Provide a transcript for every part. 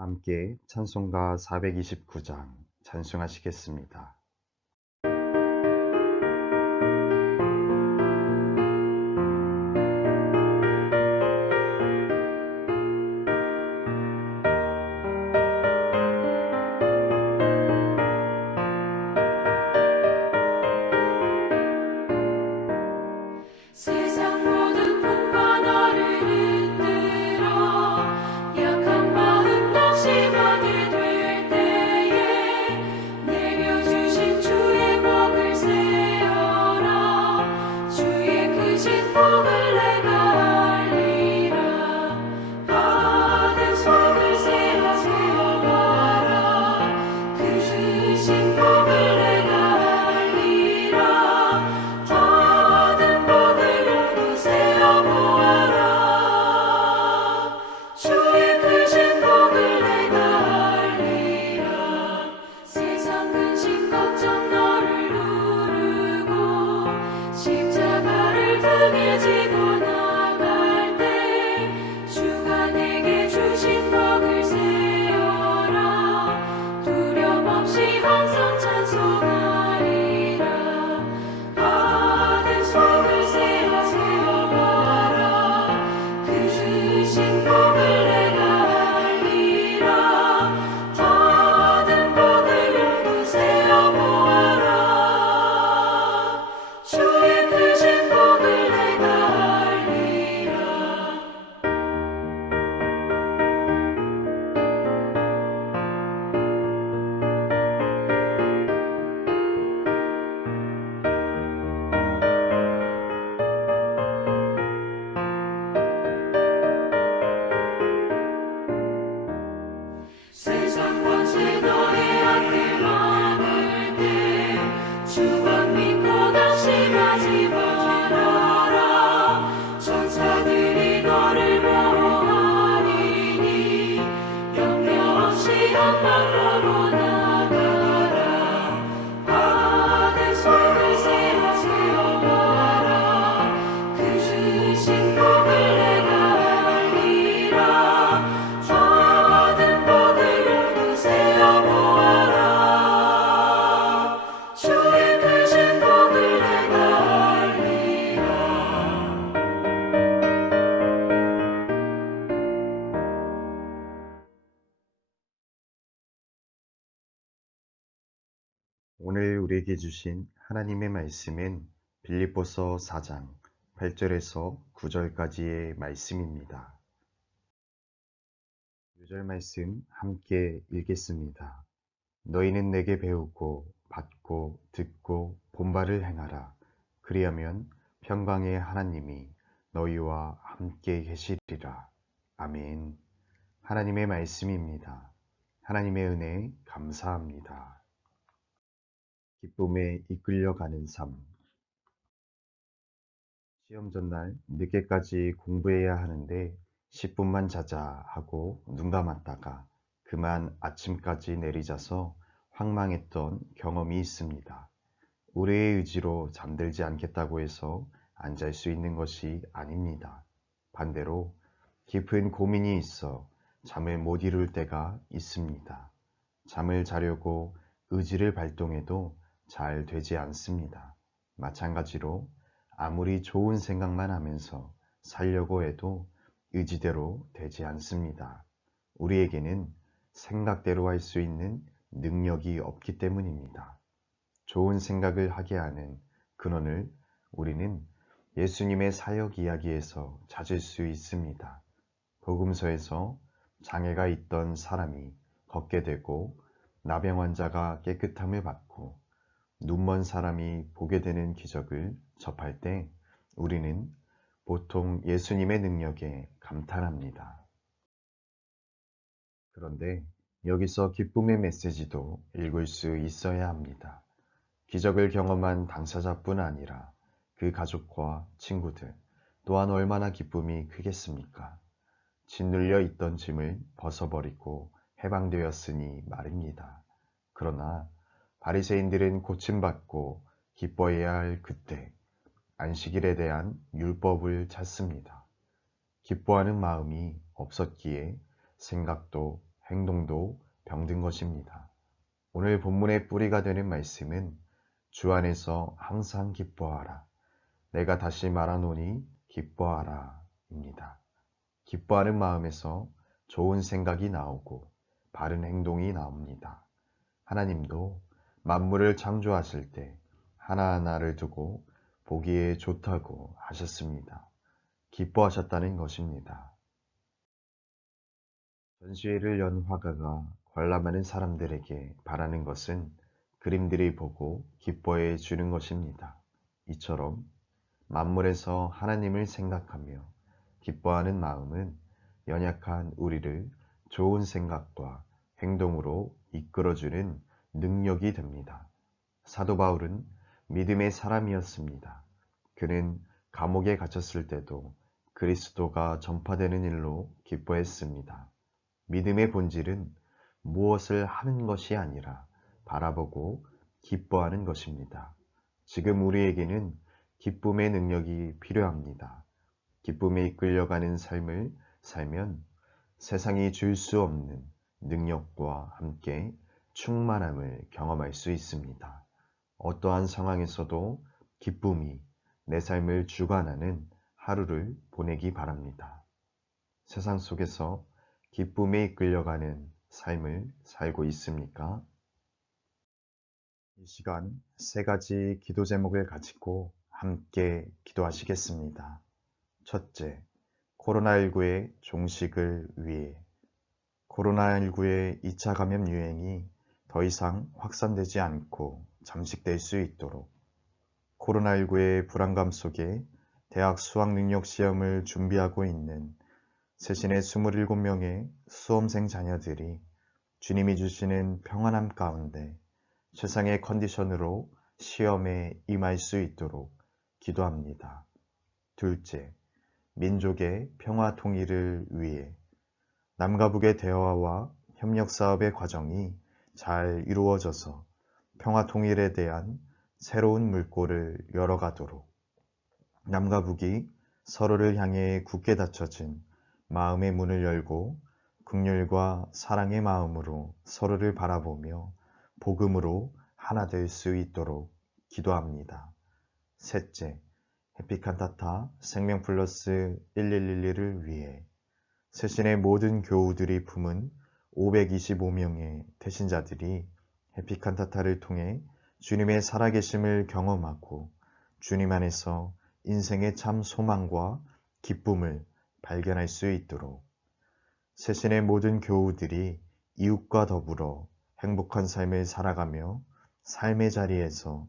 함께 찬송가 429장 찬송하시겠습니다. 세상 모든 풍파 너를 흔들어 약한 마음 낙심하게 될 때에 내려주신 주의 복을 세어라. 주의 크신 복을 내가 알리라. 받은 속을 세어봐라. 크신 복을 내가 알리라. 받은 복을 세어보아라. 주의 크신 복을 내가 알리라. 세상 근심 걱정 너를 누르고 십자가를 등에 지고 나갈 때 주가 내게 주신 복을 세어라. 두려움 없이 항상 찬송하리라. 받은 속을 세어봐라. 크신 복을 내가 알리라. 받은 복을 모두 세어보아라. 주의 크신 복을 내가 알리라. 세상 권세 너의 앞길 막을 때 주만 믿고 낙심하지 말아라. 천사들이 너를 보호하리니 염려 없이 한방 보고 나가라. 받은 속을 세어봐라. 크신 복을 내가 알리라. 받은 복을 모두 세어보아라. 주의 크신 복을 내가 알리라. 오늘 우리에게 주신 하나님의 말씀은 빌립보서 4장 8절에서 9절까지의 말씀입니다. 6절 말씀 함께 읽겠습니다. 너희는 내게 배우고 받고 듣고 본바를 행하라. 그리하면 평강의 하나님이 너희와 함께 계시리라. 아멘. 하나님의 말씀입니다. 하나님의 은혜 감사합니다. 기쁨에 이끌려가는 삶. 시험 전날 늦게까지 공부해야 하는데 10분만 자자 하고 눈 감았다가 그만 아침까지 내리자서 황망했던 경험이 있습니다. 우리의 의지로 잠들지 않겠다고 해서 안 잘 수 있는 것이 아닙니다. 반대로 깊은 고민이 있어 잠을 못 이룰 때가 있습니다. 잠을 자려고 의지를 발동해도 잘 되지 않습니다. 마찬가지로 아무리 좋은 생각만 하면서 살려고 해도 의지대로 되지 않습니다. 우리에게는 생각대로 할 수 있는 능력이 없기 때문입니다. 좋은 생각을 하게 하는 근원을 우리는 예수님의 사역 이야기에서 찾을 수 있습니다. 복음서에서 장애가 있던 사람이 걷게 되고 나병 환자가 깨끗함을 받고 눈먼 사람이 보게 되는 기적을 접할 때 우리는 보통 예수님의 능력에 감탄합니다. 그런데 여기서 기쁨의 메시지도 읽을 수 있어야 합니다. 기적을 경험한 당사자뿐 아니라 그 가족과 친구들 또한 얼마나 기쁨이 크겠습니까? 짓눌려 있던 짐을 벗어버리고 해방되었으니 말입니다. 그러나 바리새인들은 고침받고 기뻐해야 할 그때 안식일에 대한 율법을 찾습니다. 기뻐하는 마음이 없었기에 생각도 행동도 병든 것입니다. 오늘 본문의 뿌리가 되는 말씀은 주 안에서 항상 기뻐하라. 내가 다시 말하노니 기뻐하라 입니다. 기뻐하는 마음에서 좋은 생각이 나오고 바른 행동이 나옵니다. 하나님도 만물을 창조하실 때 하나하나를 두고 보기에 좋다고 하셨습니다. 기뻐하셨다는 것입니다. 전시회를 연 화가가 관람하는 사람들에게 바라는 것은 그림들이 보고 기뻐해 주는 것입니다. 이처럼 만물에서 하나님을 생각하며 기뻐하는 마음은 연약한 우리를 좋은 생각과 행동으로 이끌어주는 능력이 됩니다. 사도 바울은 믿음의 사람이었습니다. 그는 감옥에 갇혔을 때도 그리스도가 전파되는 일로 기뻐했습니다. 믿음의 본질은 무엇을 하는 것이 아니라 바라보고 기뻐하는 것입니다. 지금 우리에게는 기쁨의 능력이 필요합니다. 기쁨에 이끌려가는 삶을 살면 세상이 줄 수 없는 능력과 함께 충만함을 경험할 수 있습니다. 어떠한 상황에서도 기쁨이 내 삶을 주관하는 하루를 보내기 바랍니다. 세상 속에서 기쁨에 이끌려가는 삶을 살고 있습니까? 이 시간 세 가지 기도 제목을 가지고 함께 기도하시겠습니다. 첫째, 코로나19의 종식을 위해. 코로나19의 2차 감염 유행이 더 이상 확산되지 않고 잠식될 수 있도록 코로나19의 불안감 속에 대학 수학능력 시험을 준비하고 있는 세신의 27명의 수험생 자녀들이 주님이 주시는 평안함 가운데 최상의 컨디션으로 시험에 임할 수 있도록 기도합니다. 둘째, 민족의 평화 통일을 위해 남과 북의 대화와 협력 사업의 과정이 잘 이루어져서 평화 통일에 대한 새로운 물꼬를 열어가도록 남과 북이 서로를 향해 굳게 닫혀진 마음의 문을 열고 긍휼과 사랑의 마음으로 서로를 바라보며 복음으로 하나 될 수 있도록 기도합니다. 셋째, 해피칸타타 생명플러스 1111을 위해 세신의 모든 교우들이 품은 525명의 태신자들이 해피칸타타를 통해 주님의 살아계심을 경험하고 주님 안에서 인생의 참 소망과 기쁨을 발견할 수 있도록 세신의 모든 교우들이 이웃과 더불어 행복한 삶을 살아가며 삶의 자리에서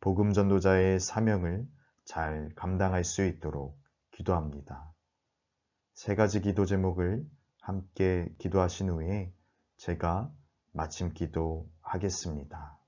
복음 전도자의 사명을 잘 감당할 수 있도록 기도합니다. 세 가지 기도 제목을 함께 기도하신 후에 제가 마침 기도하겠습니다.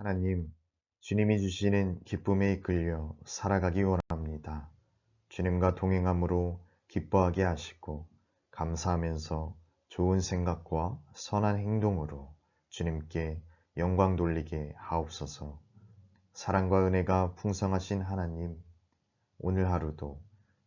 하나님, 주님이 주시는 기쁨에 이끌려 살아가기 원합니다. 주님과 동행함으로 기뻐하게 하시고 감사하면서 좋은 생각과 선한 행동으로 주님께 영광 돌리게 하옵소서. 사랑과 은혜가 풍성하신 하나님, 오늘 하루도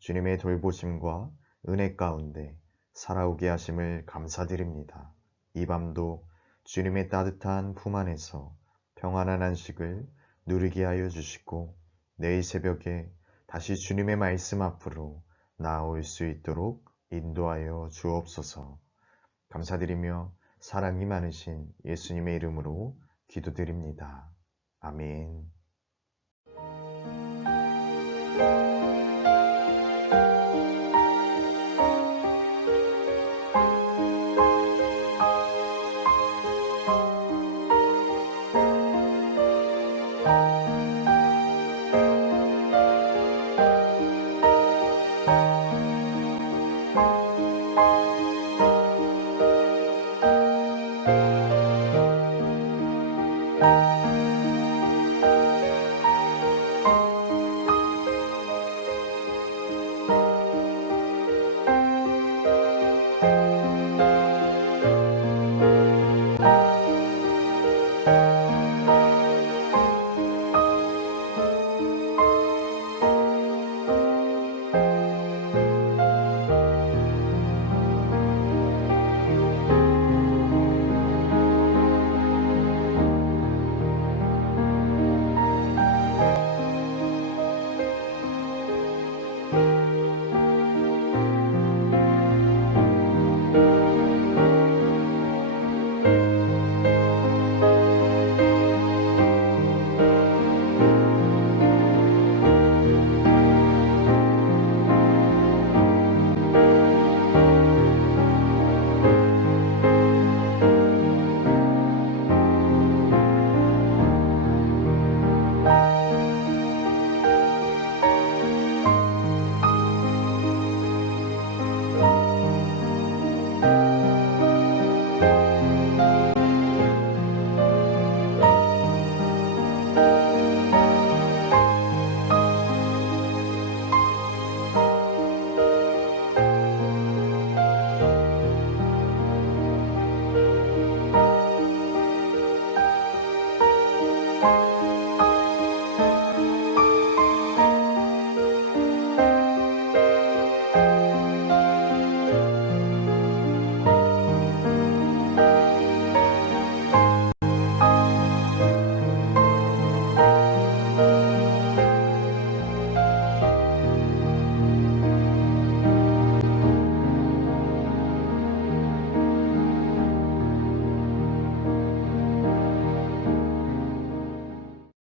주님의 돌보심과 은혜 가운데 살아오게 하심을 감사드립니다. 이 밤도 주님의 따뜻한 품 안에서 평안한 안식을 누리게 하여 주시고 내일 새벽에 다시 주님의 말씀 앞으로 나아올 수 있도록 인도하여 주옵소서. 감사드리며 사랑이 많으신 예수님의 이름으로 기도드립니다. 아멘.